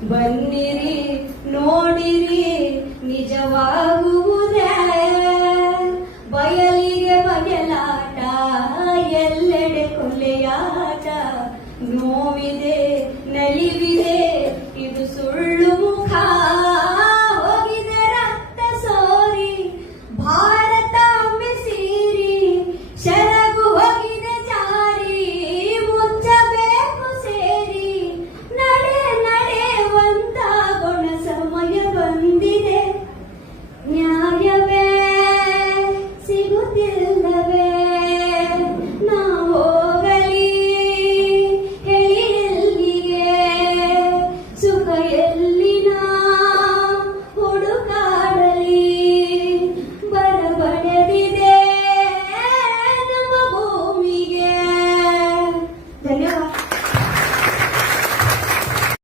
vẫn mình... đi